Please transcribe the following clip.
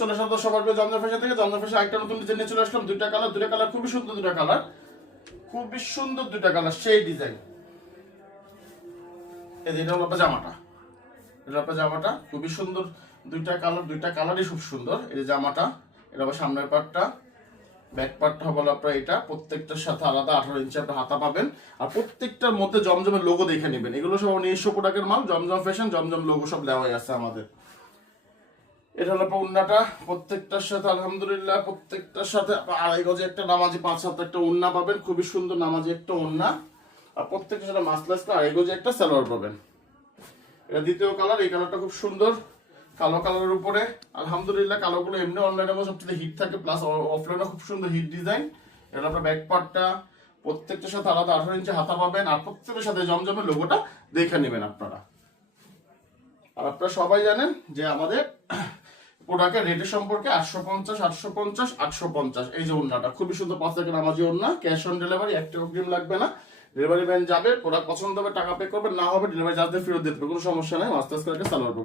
চলে আসলাম তো সবার প্রিয় জমজম ফ্যাশন থেকে। জমজম ফ্যাশন একটা নতুন ডিজাইন নিয়ে চলে আসলাম। দুইটা কালার খুবই সুন্দর, খুবই সুন্দর দুইটা কালার, সেই ডিজাইন। এই যে এটা হলো আপনার জামাটা, এটা আপনার জামাটা খুবই সুন্দর। দুইটা কালারই খুব সুন্দর। এই যে জামাটা, এটা আবার সামনের পার্টটা, ব্যাক পার্টটা হবে আপনার এটা। প্রত্যেকটার সাথে আলাদা 18 ইঞ্চি আপনার হাতা পাবেন। আর প্রত্যেকটার মধ্যে জমজমের লোগো দেখে নেবেন। এগুলো সব নিজস্ব প্রোডাক্টের মাল, জমজম ফ্যাশন, জমজম লোগো সব দেওয়াই আছে আমাদের। এটা হলো আপনার উন্নাটা, প্রত্যেকটার সাথে আলহামদুলিল্লাহ প্রত্যেকটার সাথে আড়াই গজে একটা নামাজি 5 হাত একটা উন্না পাবেন, খুবই সুন্দর নামাজি একটা উন্না। আর প্রত্যেকটার সাথে মাসলাস আড়াই গজে একটা সালোয়ার পাবেন। এটা দ্বিতীয় কালার, এই কালারটা খুব সুন্দর, কালো কালারের উপরে। আলহামদুলিল্লাহ কালোগুলো এমনি অনলাইনে সবচেয়ে হিট থাকে, প্লাস অফলাইনে খুব সুন্দর হিট ডিজাইন। এটা আপনার ব্যাক পার্টটা, প্রত্যেকটার সাথে আলাদা 18 ইঞ্চি হাতা পাবেন। আর প্রত্যেকটার সাথে জমজমের লোগোটা দেখে নেবেন আপনারা। আর আপনারা সবাই জানেন যে আমাদের প্রোডাক্টের রেটের সম্পর্কে 850, 850, 850। এই যে ওন্নাটা খুবই সুন্দর, 5 টাকা নামাজি ওন্না, ক্যাশ অন ডেলিভারি, একটা অগ্রিম লাগবে না। ডেলিভারি ম্যান যাবে, প্রোডাক্ট পছন্দ হবে টাকা পে করবে, না হবে ডেলিভারি চার্জ দিয়ে ফেরত দিতে হবে, কোনো সমস্যা নাই। আস্তে আস্তে সালোয়ার